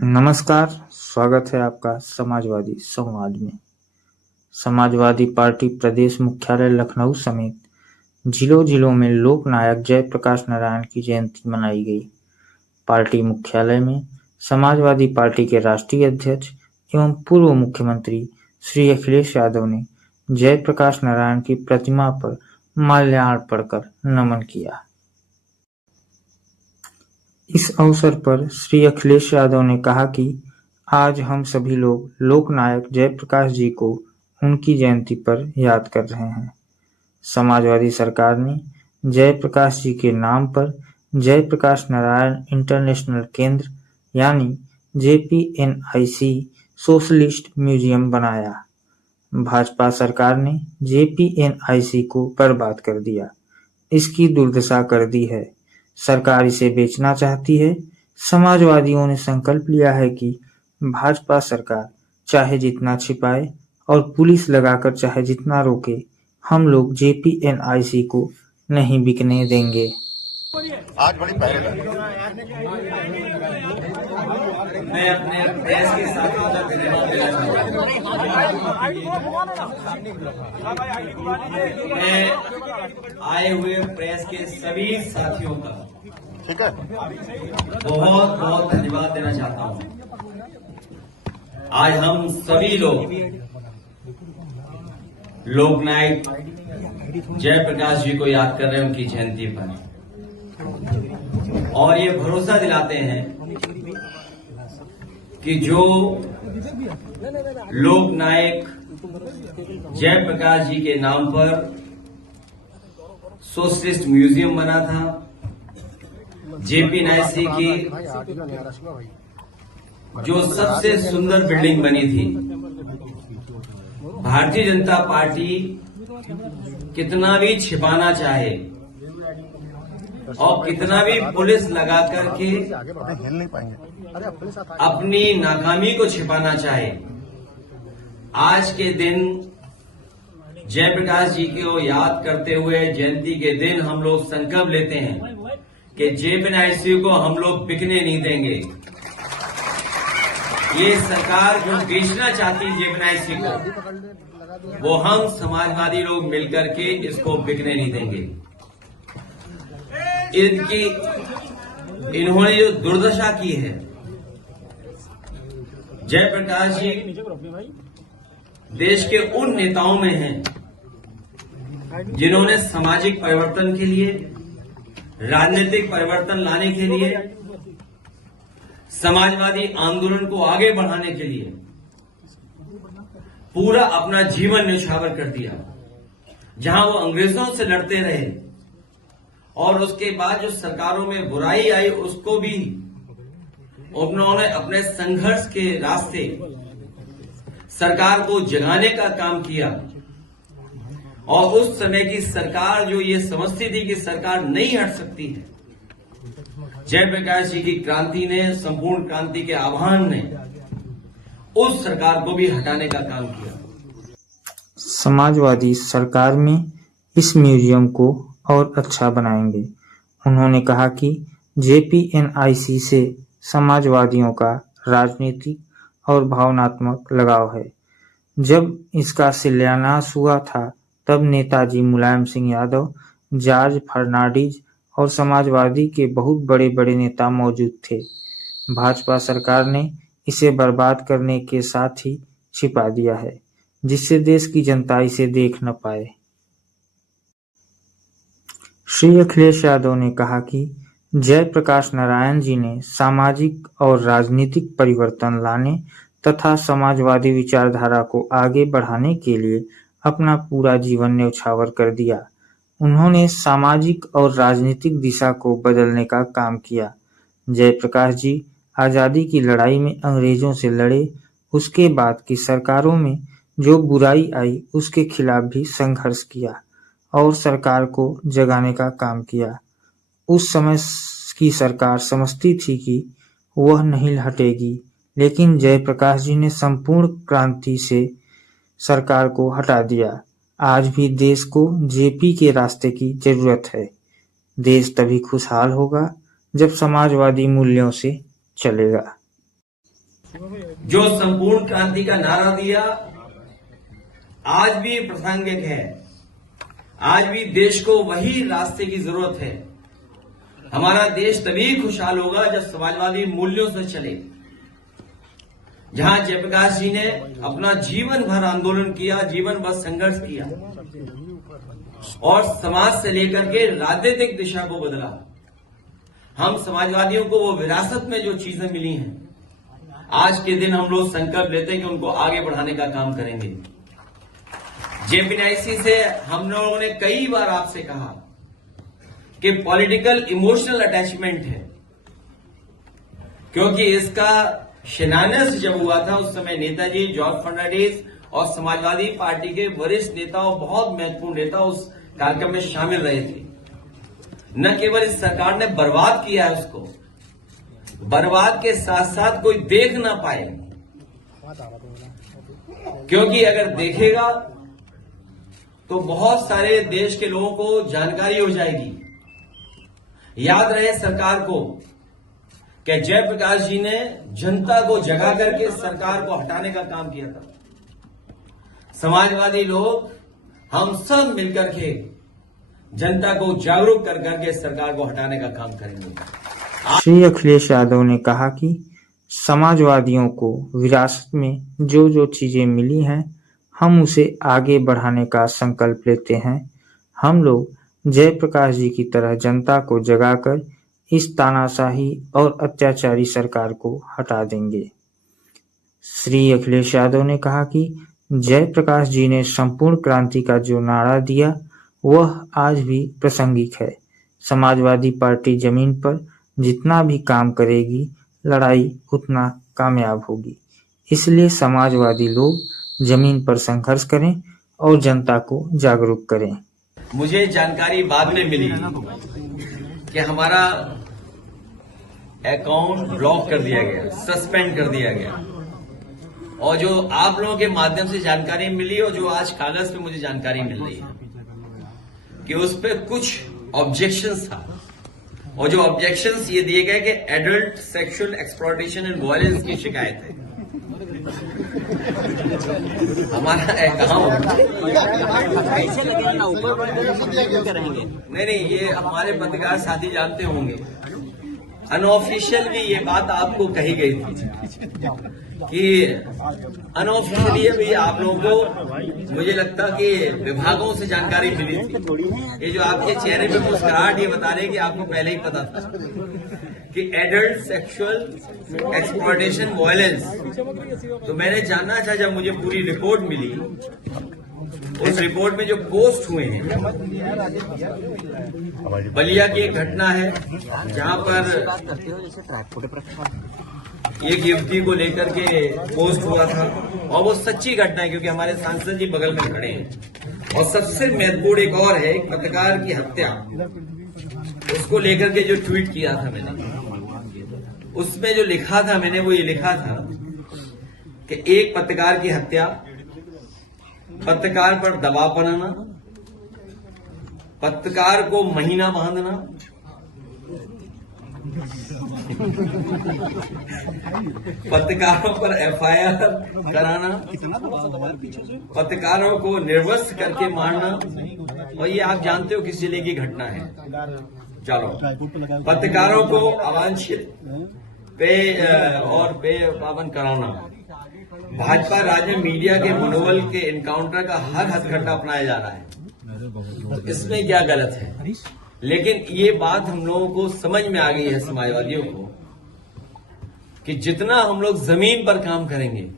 नमस्कार, स्वागत है आपका समाजवादी संवाद में। समाजवादी पार्टी प्रदेश मुख्यालय लखनऊ समेत जिलों में लोकनायक जयप्रकाश नारायण की जयंती मनाई गई। पार्टी मुख्यालय में समाजवादी पार्टी के राष्ट्रीय अध्यक्ष एवं पूर्व मुख्यमंत्री श्री अखिलेश यादव ने जयप्रकाश नारायण की प्रतिमा पर माल्यार्पण कर नमन किया। इस अवसर पर श्री अखिलेश यादव ने कहा कि आज हम सभी लोग लोकनायक जयप्रकाश जी को उनकी जयंती पर याद कर रहे हैं। समाजवादी सरकार ने जयप्रकाश जी के नाम पर जयप्रकाश नारायण इंटरनेशनल केंद्र यानी JPNIC सोशलिस्ट म्यूजियम बनाया। भाजपा सरकार ने JPNIC को बर्बाद कर दिया, इसकी दुर्दशा कर दी है। सरकार इसे बेचना चाहती है। समाजवादियों ने संकल्प लिया है कि भाजपा सरकार चाहे जितना छिपाए और पुलिस लगाकर चाहे जितना रोके, हम लोग JPNIC को नहीं बिकने देंगे। आज बड़ी पहल है। मैं अपने प्रेस के साथियों का धन्यवाद देना चाहता हूँ। मैं आए हुए प्रेस के सभी साथियों का ठीक है, बहुत बहुत धन्यवाद देना चाहता हूँ। आज हम सभी लोग लोकनायक जयप्रकाश जी को याद कर रहे हैं उनकी जयंती पर, और ये भरोसा दिलाते हैं कि जो लोकनायक जयप्रकाश जी के नाम पर सोशलिस्ट म्यूजियम बना था, JPNIC की जो सबसे सुंदर बिल्डिंग बनी थी, भारतीय जनता पार्टी कितना भी छिपाना चाहे और कितना भी पुलिस लगा करके हिल नहीं पाएंगे। अपनी नाकामी को छिपाना चाहे, आज के दिन जयप्रकाश जी को याद करते हुए जयंती के दिन हम लोग संकल्प लेते हैं कि JPNIC को हम लोग बिकने नहीं देंगे। ये सरकार जो बेचना चाहती है JPNIC को, वो हम समाजवादी लोग मिलकर के इसको बिकने नहीं देंगे। इन्होंने जो दुर्दशा की है, जयप्रकाश जी देश के उन नेताओं में हैं जिन्होंने सामाजिक परिवर्तन के लिए, राजनीतिक परिवर्तन लाने के लिए, समाजवादी आंदोलन को आगे बढ़ाने के लिए पूरा अपना जीवन न्यौछावर कर दिया। जहां वो अंग्रेजों से लड़ते रहे और उसके बाद जो सरकारों में बुराई आई उसको भी उन्होंने अपने संघर्ष के रास्ते सरकार को जगाने का काम किया। और उस समय की सरकार जो ये समझती थी कि सरकार नहीं हट सकती है, जयप्रकाश जी की क्रांति ने, संपूर्ण क्रांति के आह्वान ने उस सरकार को भी हटाने का काम किया। समाजवादी सरकार में इस म्यूजियम को और अच्छा बनाएंगे। उन्होंने कहा कि JPNIC से समाजवादियों का राजनीतिक और भावनात्मक लगाव है। जब इसका शिलान्यास हुआ था तब नेताजी मुलायम सिंह यादव, जॉर्ज फर्नांडीज और समाजवादी के बहुत बड़े बड़े नेता मौजूद थे। भाजपा सरकार ने इसे बर्बाद करने के साथ ही छिपा दिया है, जिससे देश की जनता इसे देख न पाए। श्री अखिलेश यादव ने कहा कि जयप्रकाश नारायण जी ने सामाजिक और राजनीतिक परिवर्तन लाने तथा समाजवादी विचारधारा को आगे बढ़ाने के लिए अपना पूरा जीवन न्यौछावर कर दिया। उन्होंने सामाजिक और राजनीतिक दिशा को बदलने का काम किया। जयप्रकाश जी आज़ादी की लड़ाई में अंग्रेजों से लड़े। उसके बाद की सरकारों में जो बुराई आई उसके खिलाफ भी संघर्ष किया और सरकार को जगाने का काम किया। उस समय की सरकार समझती थी कि वह नहीं हटेगी, लेकिन जयप्रकाश जी ने संपूर्ण क्रांति से सरकार को हटा दिया। आज भी देश को JP के रास्ते की जरूरत है। देश तभी खुशहाल होगा जब समाजवादी मूल्यों से चलेगा। जो संपूर्ण क्रांति का नारा दिया आज भी प्रासंगिक है। आज भी देश को वही रास्ते की जरूरत है। हमारा देश तभी खुशहाल होगा जब समाजवादी मूल्यों से चले। जहां जयप्रकाश जी ने अपना जीवन भर आंदोलन किया, जीवन भर संघर्ष किया और समाज से लेकर के राजनीतिक दिशा को बदला। हम समाजवादियों को वो विरासत में जो चीजें मिली हैं, आज के दिन हम लोग संकल्प लेते हैं कि उनको आगे बढ़ाने का काम करेंगे। जेपीएनआईसी से हम लोगों ने कई बार आपसे कहा कि पॉलिटिकल इमोशनल अटैचमेंट है, क्योंकि इसका शिलान्यास जब हुआ था उस समय नेताजी, जॉर्ज फर्नांडिस और समाजवादी पार्टी के वरिष्ठ नेता और बहुत महत्वपूर्ण नेता उस कार्यक्रम में शामिल रहे थे। न केवल इस सरकार ने बर्बाद किया है उसको, बर्बाद के साथ साथ कोई देख ना पाए, क्योंकि अगर देखेगा तो बहुत सारे देश के लोगों को जानकारी हो जाएगी। याद रहे सरकार को कि जयप्रकाश जी ने जनता को जगा करके सरकार को हटाने का काम किया था। समाजवादी लोग हम सब मिलकर के जनता को जागरूक कर करके सरकार को हटाने का काम करेंगे। श्री अखिलेश यादव ने कहा कि समाजवादियों को विरासत में जो जो चीजें मिली हैं, हम उसे आगे बढ़ाने का संकल्प लेते हैं। हम लोग जयप्रकाश जी की तरह जनता को जगाकर इस तानाशाही और अत्याचारी सरकार को हटा देंगे। श्री अखिलेश यादव ने कहा कि जयप्रकाश जी ने संपूर्ण क्रांति का जो नारा दिया वह आज भी प्रासंगिक है। समाजवादी पार्टी जमीन पर जितना भी काम करेगी, लड़ाई उतना कामयाब होगी। इसलिए समाजवादी लोग जमीन पर संघर्ष करें और जनता को जागरूक करें। मुझे जानकारी बाद में मिली कि हमारा अकाउंट ब्लॉक कर दिया गया, सस्पेंड कर दिया गया, और जो आप लोगों के माध्यम से जानकारी मिली और जो आज कागज पे मुझे जानकारी मिल रही है कि उस पे कुछ ऑब्जेक्शंस था, और जो ऑब्जेक्शंस ये दिए गए कि adult sexual exploitation and violence की शिकायत है। हमारा अकाउंट नहीं, ये हमारे पत्रकार साथी जानते होंगे, अनऑफिशियल भी ये बात आपको कही गई थी कि अनऑफिशियली भी आप लोगों को, मुझे लगता कि विभागों से जानकारी मिली थी। ये जो आपके चेहरे पे मुस्कुराहट ये बता रहे कि आपको पहले ही पता था कि एडल्ट सेक्सुअल एक्सप्लॉयटेशन वायलेंस। तो मैंने जानना चाहा, जब मुझे पूरी रिपोर्ट मिली, उस रिपोर्ट में जो पोस्ट हुए हैं, बलिया की एक घटना है जहां पर एक युवती को लेकर के पोस्ट हुआ था, और वो सच्ची घटना है क्योंकि हमारे सांसद जी बगल में खड़े हैं। और सबसे महत्वपूर्ण एक और है, एक पत्रकार की हत्या, उसको लेकर के जो ट्वीट किया था मैंने, उसमें जो लिखा था मैंने, वो ये लिखा था कि एक पत्रकार की हत्या, पत्रकार पर दबाव बनाना, पत्रकार को महीना बांधना, पत्रकारों पर एफआईआर कराना, पत्रकारों को निर्वस्त्र करके मारना, और ये आप जानते हो किस जिले की घटना है। चलो, पत्रकारों को अवांछित पे पाबन कराना, भाजपा राज्य में मीडिया के मनोबल के इनकाउंटर का हर हथकंडा अपनाया जा रहा है। तो इसमें क्या गलत है? लेकिन ये बात हम लोगों को समझ में आ गई है, समाजवादियों को, कि जितना हम लोग जमीन पर काम करेंगे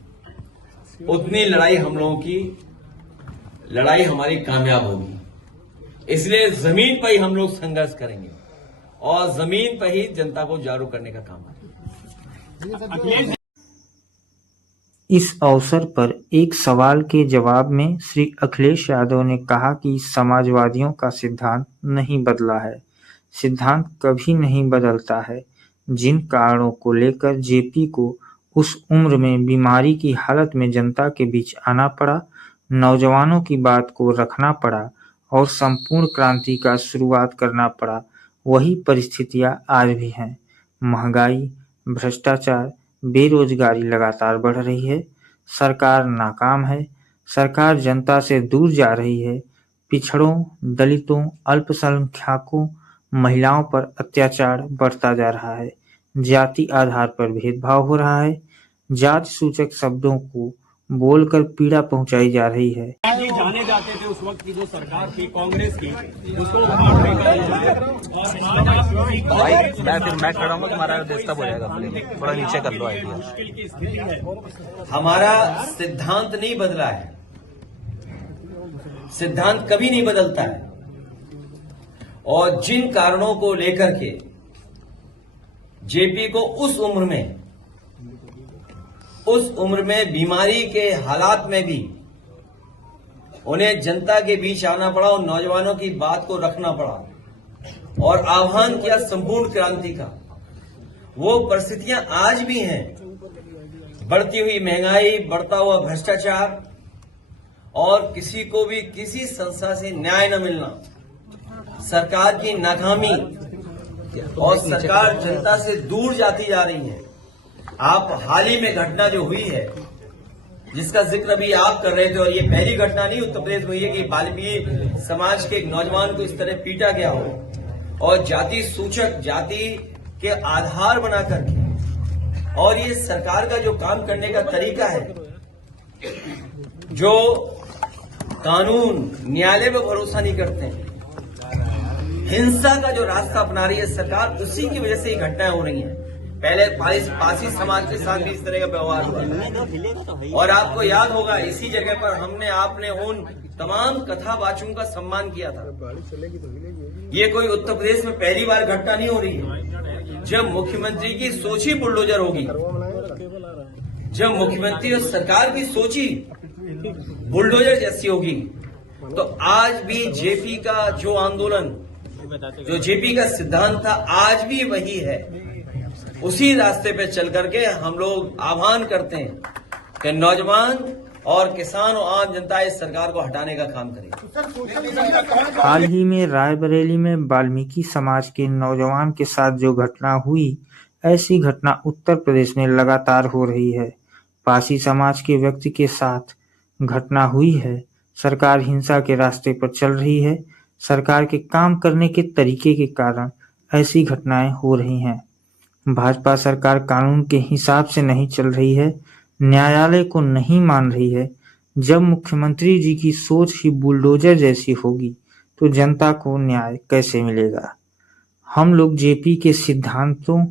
उतनी लड़ाई हम लोगों की लड़ाई हमारी कामयाब होगी। इसलिए जमीन पर ही हम लोग संघर्ष करेंगे और जमीन पर ही जनता को जागरूक करने का काम करेंगे। इस अवसर पर एक सवाल के जवाब में श्री अखिलेश यादव ने कहा कि समाजवादियों का सिद्धांत नहीं बदला है। सिद्धांत कभी नहीं बदलता है। जिन कारणों को लेकर जेपी को उस उम्र में बीमारी की हालत में जनता के बीच आना पड़ा, नौजवानों की बात को रखना पड़ा और संपूर्ण क्रांति का शुरुआत करना पड़ा, वही परिस्थितियां आज भी हैं। महंगाई, भ्रष्टाचार, बेरोजगारी लगातार बढ़ रही है, सरकार नाकाम है, सरकार जनता से दूर जा रही है, पिछड़ों, दलितों, अल्पसंख्यकों, महिलाओं पर अत्याचार बढ़ता जा रहा है, जाति आधार पर भेदभाव हो रहा है, जाति सूचक शब्दों को बोलकर पीड़ा पहुंचाई जा रही है। जी जाने जाते थे उस वक्त की जो सरकार थी कांग्रेस की, उसको उखाड़ने का भाई मैं खड़ा हूँ, तुम्हारा डिस्टर्ब हो जाएगा, थोड़ा नीचे कर लो आइडिया। मुश्किल की स्थिति है। हमारा सिद्धांत नहीं बदला है, सिद्धांत कभी नहीं बदलता है। और जिन कारणों को लेकर के जेपी को उस उम्र में बीमारी के हालात में भी उन्हें जनता के बीच आना पड़ा और नौजवानों की बात को रखना पड़ा और आह्वान किया संपूर्ण क्रांति का। वो परिस्थितियां आज भी हैं, बढ़ती हुई महंगाई, बढ़ता हुआ भ्रष्टाचार और किसी को भी किसी संस्था से न्याय न मिलना, सरकार की नाकामी और सरकार जनता से दूर जाती जा रही है। आप हाल ही में घटना जो हुई है, जिसका जिक्र अभी आप कर रहे थे, और ये पहली घटना नहीं उत्तर प्रदेश में हुई है कि वाल्मीकि समाज के एक नौजवान को इस तरह पीटा गया हो और जाति सूचक, जाति के आधार बना करके। और ये सरकार का जो काम करने का तरीका है, जो कानून न्यायालय पर भरोसा नहीं करते हैं, हिंसा का जो रास्ता अपना रही है सरकार, उसी की वजह से ये घटनाएं हो रही हैं। पहले पारसी समाज के साथ भी इस तरह का व्यवहार हुआ और आपको याद होगा इसी जगह पर आपने उन तमाम कथावाचकों का सम्मान किया था। ये कोई उत्तर प्रदेश में पहली बार घटना नहीं हो रही है। जब मुख्यमंत्री की सोच ही बुलडोजर होगी, जब मुख्यमंत्री और सरकार की सोच ही बुलडोजर जैसी होगी, तो आज भी जेपी का जो आंदोलन, जो जेपी का सिद्धांत था, आज भी वही है। उसी रास्ते पे चल करके हम लोग आह्वान करते हैं कि नौजवान और किसान और आम जनता इस सरकार को हटाने का काम करें। हाल ही में रायबरेली में वाल्मीकि समाज के नौजवान के साथ जो घटना हुई, ऐसी घटना उत्तर प्रदेश में लगातार हो रही है। पारसी समाज के व्यक्ति के साथ घटना हुई है। सरकार हिंसा के रास्ते पर चल रही है। सरकार के काम करने के तरीके के कारण ऐसी घटनाएं हो रही हैं। भाजपा सरकार कानून के हिसाब से नहीं चल रही है, न्यायालय को नहीं मान रही है। जब मुख्यमंत्री जी की सोच ही बुलडोजर जैसी होगी तो जनता को न्याय कैसे मिलेगा? हम लोग जेपी के सिद्धांतों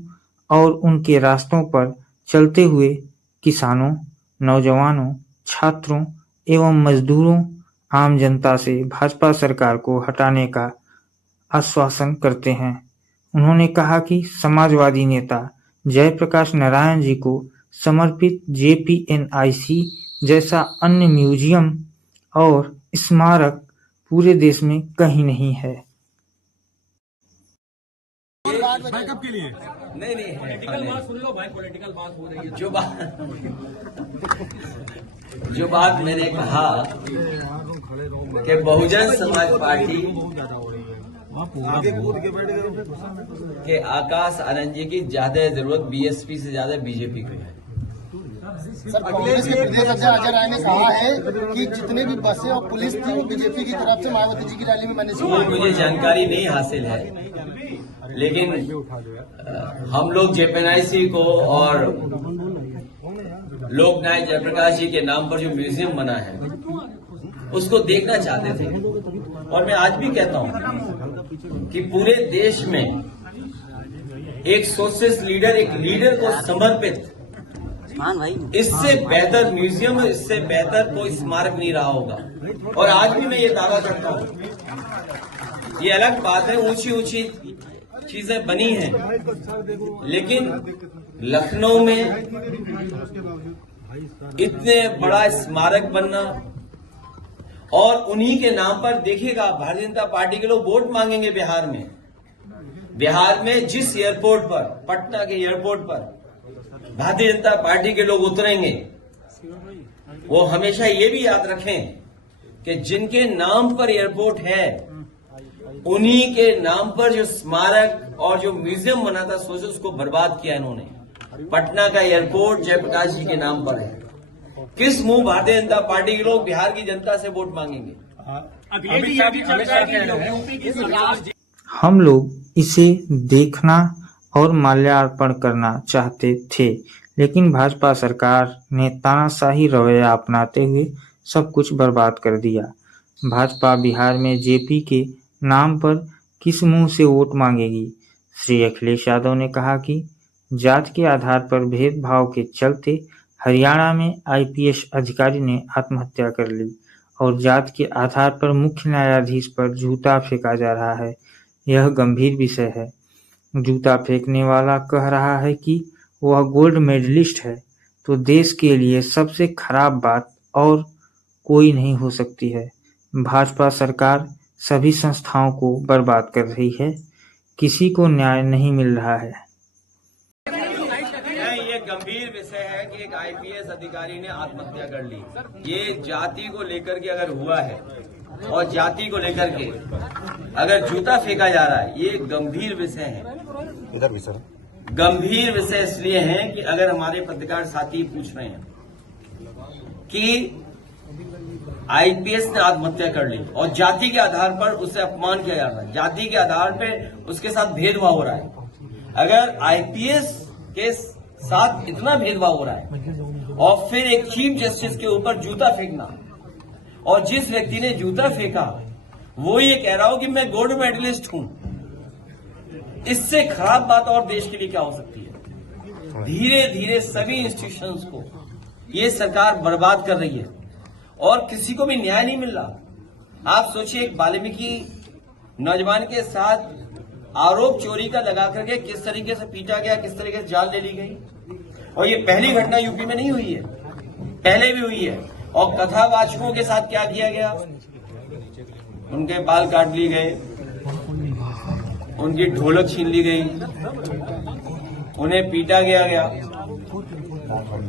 और उनके रास्तों पर चलते हुए किसानों, नौजवानों, छात्रों एवं मजदूरों, आम जनता से भाजपा सरकार को हटाने का आश्वासन करते हैं। उन्होंने कहा कि समाजवादी नेता जयप्रकाश नारायण जी को समर्पित JPNIC जैसा अन्य म्यूजियम और स्मारक पूरे देश में कहीं नहीं है। बैकअप के लिए नहीं पॉलिटिकल बात सुन लो भाई, पॉलिटिकल बात हो रही है। जो बात मैंने कहा कि बहुजन समाज पार्टी के आकाश आनंद जी की ज्यादा जरूरत BSP से ज्यादा BJP को है। सर, कांग्रेस के प्रदेश अध्यक्ष अजय राय ने कहा है कि जितने भी बसें और पुलिस थी वो बीजेपी की तरफ से मायावती जी की रैली में मैंने सुना। मुझे जानकारी नहीं हासिल है, लेकिन हम लोग JPNIC को और लोकनायक जयप्रकाश जी के नाम पर जो म्यूजियम बना है उसको देखना चाहते थे। और मैं आज भी कहता हूं कि पूरे देश में एक सोशलिस्ट लीडर, एक लीडर को समर्पित इससे बेहतर म्यूजियम, इससे बेहतर कोई स्मारक नहीं रहा होगा। और आज भी मैं ये दावा करता हूं, ये अलग बात है ऊंची ऊंची चीजें बनी हैं, लेकिन लखनऊ में इतने बड़ा स्मारक बनना और उन्हीं के नाम पर, देखिएगा भारतीय जनता पार्टी के लोग वोट मांगेंगे बिहार में जिस एयरपोर्ट पर, पटना के एयरपोर्ट पर भारतीय जनता पार्टी के लोग उतरेंगे, वो हमेशा ये भी याद रखें कि जिनके नाम पर एयरपोर्ट है उन्हीं के नाम पर जो स्मारक और जो म्यूजियम बना था, सोचो उसको बर्बाद किया इन्होंने। पटना का एयरपोर्ट जयप्रकाश जी के नाम पर है। किस मुंह भारतीय जनता पार्टी के लोग बिहार की जनता से वोट मांगेंगे? अखिलेश जी, अभी चर्चा है कि यूपी की सरकार हम लोग इसे देखना और माल्यार्पण करना चाहते थे, लेकिन भाजपा सरकार ने तानाशाही रवैया अपनाते हुए सब कुछ बर्बाद कर दिया। भाजपा बिहार में जेपी के नाम पर किस मुंह से वोट मांगेगी? श्री अखिलेश यादव ने कहा कि जात के आधार पर भेदभाव के चलते हरियाणा में आईपीएस अधिकारी ने आत्महत्या कर ली और जात के आधार पर मुख्य न्यायाधीश पर जूता फेंका जा रहा है। यह गंभीर विषय है। जूता फेंकने वाला कह रहा है कि वह गोल्ड मेडलिस्ट है, तो देश के लिए सबसे खराब बात और कोई नहीं हो सकती है। भाजपा सरकार सभी संस्थाओं को बर्बाद कर रही है, किसी को न्याय नहीं मिल रहा है। ये गंभीर विषय है कि एक आईपीएस अधिकारी ने आत्महत्या कर ली। ये जाति को लेकर के अगर हुआ है और जाति को लेकर के अगर जूता फेंका जा रहा है, ये गंभीर विषय है। इधर भी सर गंभीर विषय इसलिए है कि अगर हमारे पत्रकार साथी पूछ रहे हैं कि आईपीएस ने आत्महत्या कर ली और जाति के आधार पर उसे अपमान किया जा रहा है, जाति के आधार पर उसके साथ भेदभाव हो रहा है। अगर आईपीएस के साथ इतना भेदभाव हो रहा है और फिर एक चीफ जस्टिस के ऊपर जूता फेंकना, और जिस व्यक्ति ने जूता फेंका वो ये कह रहा हो कि मैं गोल्ड मेडलिस्ट हूं, इससे खराब बात और देश के लिए क्या हो सकती है? धीरे धीरे सभी इंस्टीट्यूशंस को ये सरकार बर्बाद कर रही है और किसी को भी न्याय नहीं मिल रहा। आप सोचिए, एक वाल्मीकि नौजवान के साथ आरोप चोरी का लगा करके किस तरीके से पीटा गया, किस तरीके से जान ले ली गई। और ये पहली घटना यूपी में नहीं हुई है, पहले भी हुई है। और कथावाचकों के साथ क्या किया गया? उनके बाल काट लिए गए, उनकी ढोलक छीन ली गई, उन्हें पीटा गया।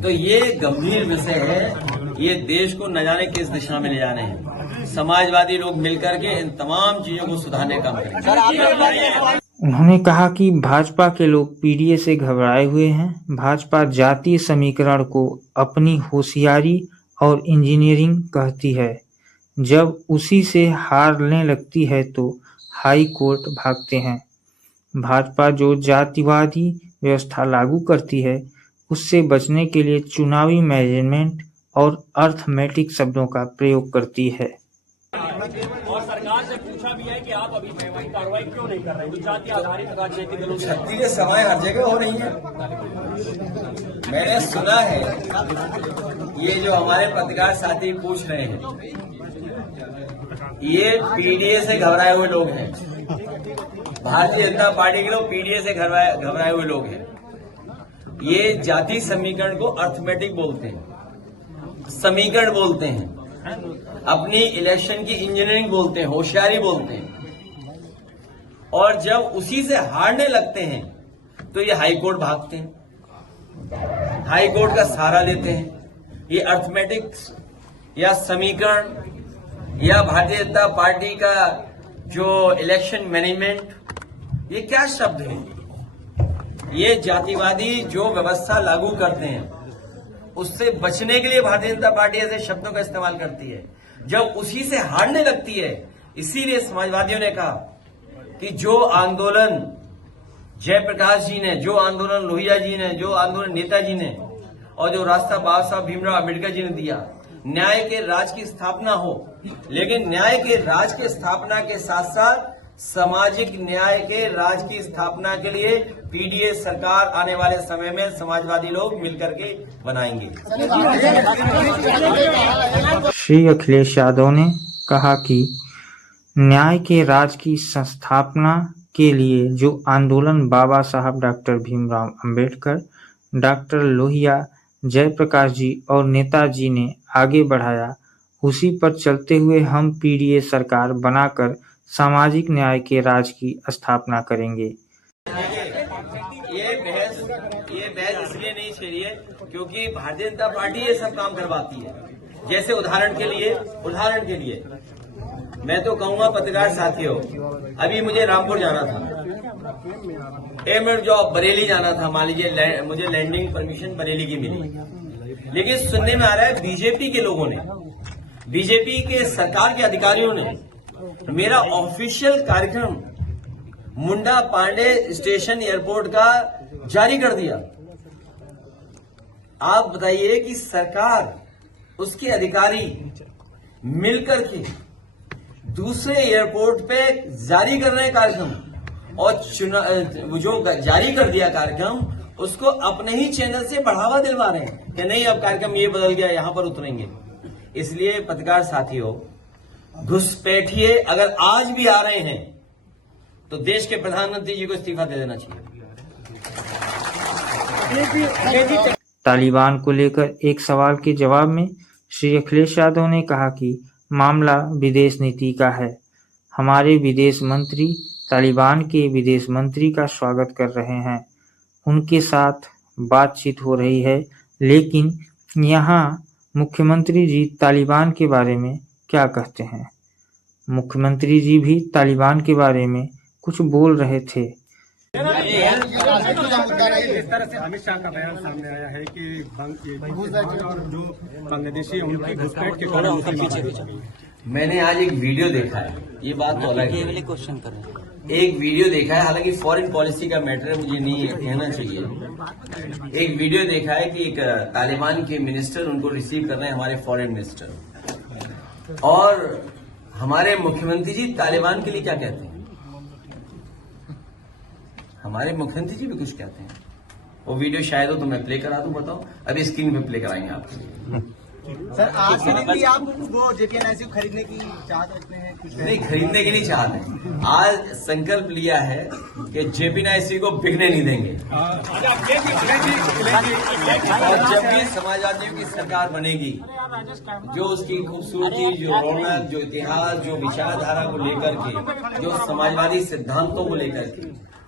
तो ये गंभीर विषय है। ये देश को न जाने किस दिशा में ले जाने हैं। समाजवादी लोग मिलकर के इन तमाम चीजों को सुधारने का काम करेंगे। उन्होंने कहा कि भाजपा के लोग पीडीए से घबराए हुए हैं। भाजपा जातीय समीकरण को अपनी होशियारी और इंजीनियरिंग कहती है। जब उसी से हारने लगती है तो हाई कोर्ट भागते हैं। भाजपा जो जातिवादी व्यवस्था लागू करती है, उससे बचने के लिए चुनावी मैनेजमेंट और अर्थमेटिक शब्दों का प्रयोग करती है। और सरकार से पूछा भी है कि आप अभी कार्रवाई क्यों नहीं कर रहे? जो जाति आधारित राजनीतिक दलों से शक्ति के समय हर जगह हो रही है। मैंने सुना है, ये जो हमारे पत्रकार साथी पूछ रहे हैं, ये पीडीए से घबराए हुए लोग हैं। भारतीय जनता पार्टी के लोग पीडीए से घबराए हुए लोग हैं। ये जाति समीकरण को अर्थमेटिक बोलते हैं, समीकरण बोलते हैं, अपनी इलेक्शन की इंजीनियरिंग बोलते हैं, होशियारी बोलते हैं। और जब उसी से हारने लगते हैं तो ये हाई कोर्ट भागते हैं, हाई कोर्ट का सहारा लेते हैं। ये अर्थमेटिक्स या समीकरण या भारतीय जनता पार्टी का जो इलेक्शन मैनेजमेंट, ये क्या शब्द है? ये जातिवादी जो व्यवस्था लागू करते हैं, उससे बचने के लिए भारतीय जनता पार्टी ऐसे शब्दों का इस्तेमाल करती है। जब उसी से हारने लगती है, इसीलिए समाजवादियों ने कहा कि जो आंदोलन जयप्रकाश जी ने, जो आंदोलन लोहिया जी ने, जो आंदोलन नेताजी ने और जो रास्ता बाबा साहब भीमराव अम्बेडकर जी ने दिया, न्याय के राज की स्थापना हो। लेकिन न्याय के राज की स्थापना के साथ साथ सामाजिक न्याय के राज की स्थापना के लिए पीडीए सरकार आने वाले समय में समाजवादी लोग मिलकर के बनाएंगे। श्री अखिलेश यादव ने कहा कि न्याय के राज की संस्थापना के लिए जो आंदोलन बाबा साहब डॉक्टर भीमराव अंबेडकर, डॉक्टर लोहिया, जयप्रकाश जी और नेताजी ने आगे बढ़ाया, उसी पर चलते हुए हम पीडीए सरकार बनाकर सामाजिक न्याय के राज की स्थापना करेंगे। ये बहस इसलिए नहीं चाहिए क्योंकि भारतीय जनता पार्टी ये सब काम करवाती है। जैसे उदाहरण के लिए मैं तो कहूंगा पत्रकार साथियों, अभी मुझे रामपुर जाना था, एयरमेट जॉब बरेली जाना था, मान लीजिए मुझे लैंडिंग परमिशन बरेली की मिली, लेकिन सुनने में आ रहा है बीजेपी के लोगों ने, बीजेपी के सरकार के अधिकारियों ने मेरा ऑफिशियल कार्यक्रम मुंडा पांडे स्टेशन एयरपोर्ट का जारी कर दिया। आप बताइए कि सरकार, उसके अधिकारी मिलकर के दूसरे एयरपोर्ट पे जारी कर रहे हैं कार्यक्रम, और जो जारी कर दिया कार्यक्रम उसको अपने ही चैनल से बढ़ावा दिलवा रहे हैं कि नहीं अब कार्यक्रम ये बदल गया, यहां पर उतरेंगे। इसलिए पत्रकार साथियों, घुसपैठिए अगर आज भी आ रहे हैं तो देश के प्रधानमंत्री जी को इस्तीफा दे देना चाहिए। तालिबान को लेकर एक सवाल के जवाब में श्री अखिलेश यादव ने कहा कि मामला विदेश नीति का है। हमारे विदेश मंत्री तालिबान के विदेश मंत्री का स्वागत कर रहे हैं, उनके साथ बातचीत हो रही है, लेकिन यहाँ मुख्यमंत्री जी तालिबान के बारे में क्या कहते हैं? मुख्यमंत्री जी भी तालिबान के बारे में कुछ बोल रहे थे। इस तरह से अमित शाह का बयान सामने आया है कि और जो बांग्लादेशी उनकी घुसपैठ के कारण मैंने आज एक वीडियो देखा है, ये बात तो अलग है, क्वेश्चन कर रहे हैं। एक वीडियो देखा है, हालांकि फॉरेन पॉलिसी का मैटर है, मुझे नहीं कहना चाहिए। एक वीडियो देखा है कि एक तालिबान के मिनिस्टर उनको रिसीव कर रहे हैं, हमारे फॉरेन मिनिस्टर, और हमारे मुख्यमंत्री जी तालिबान के लिए क्या कहते हैं? हमारे मुख्यमंत्री जी भी कुछ कहते हैं। वो वीडियो शायद हो तो मैं प्ले करा दूं, बताओ, अभी स्क्रीन पे प्ले कराएंगे आपको। सर आज से नहीं आप वो जेपीएनआईसी खरीदने की चाहत रखते हैं? कुछ नहीं, खरीदने की नहीं चाहते हैं, आज संकल्प लिया है कि जेपीएनआईसी को बिकने नहीं देंगे। और जब भी समाजवादियों की सरकार बनेगी, जो उसकी खूबसूरती, जो रौनक, जो इतिहास, जो विचारधारा को लेकर के, जो समाजवादी सिद्धांतों को लेकर के,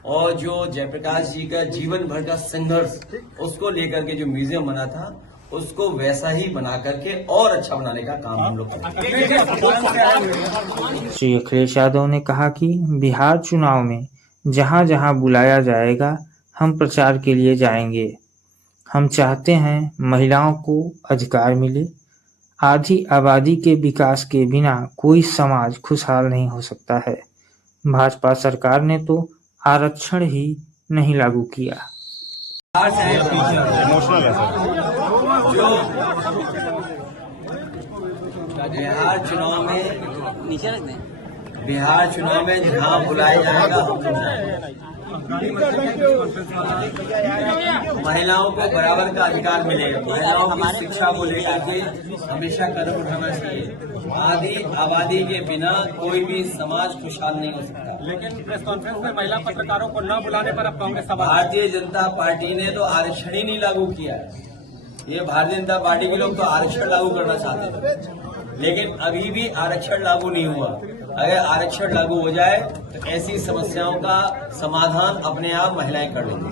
और जो जयप्रकाश जी का जीवन भर का संघर्ष, उसको लेकर के जो म्यूजियम बना था, उसको वैसा ही बना करके और अच्छा बनाने का काम हम लोग करेंगे। श्री अखिलेश यादव ने कहा कि बिहार चुनाव में जहां जहां बुलाया जाएगा हम प्रचार के लिए जाएंगे। हम चाहते हैं महिलाओं को अधिकार मिले। आधी आबादी के विकास के बिना कोई समाज खुशहाल नहीं हो सकता है। भाजपा सरकार ने तो आरक्षण ही नहीं लागू किया। इमोशनल है सर। जो बिहार चुनाव में जहां बुलाया जाएगा हम जाएंगे। महिलाओं को बराबर का अधिकार मिलेगा। महिलाओं की शिक्षा को लेकर के हमेशा कदम उठाना चाहिए। आधी आबादी के बिना कोई भी समाज खुशहाल नहीं हो सकता। लेकिन प्रेस कॉन्फ्रेंस में महिला पत्रकारों को न बुलाने पर अब कांग्रेस सवाल। भारतीय जनता पार्टी ने तो आरक्षण ही नहीं लागू किया है। ये भारतीय जनता पार्टी के लोग तो आरक्षण लागू करना चाहते थे, लेकिन अभी भी आरक्षण लागू नहीं हुआ। अगर आरक्षण लागू हो जाए तो ऐसी समस्याओं का समाधान अपने आप महिलाएं कर लेंगी।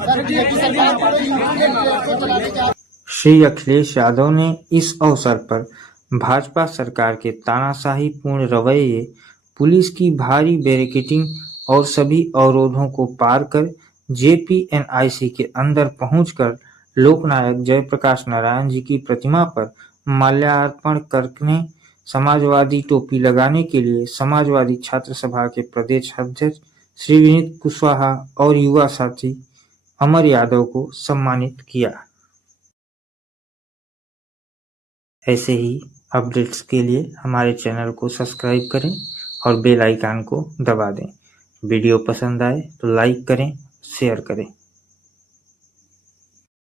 श्री अखिलेश यादव ने इस अवसर पर भाजपा सरकार के तानाशाही पूर्ण रवैये, पुलिस की भारी बैरिकेडिंग और सभी अवरोधों को पार कर जेपीएनआईसी के अंदर पहुंचकर लोकनायक जयप्रकाश नारायण जी की प्रतिमा पर माल्यार्पण करने, समाजवादी टोपी लगाने के लिए समाजवादी छात्र सभा के प्रदेश अध्यक्ष श्री विनीत कुशवाहा और युवा साथी अमर यादव को सम्मानित किया। ऐसे ही अपडेट्स के लिए हमारे चैनल को सब्सक्राइब करें और बेल आइकन को दबा दें। वीडियो पसंद आए तो लाइक करें, शेयर करें।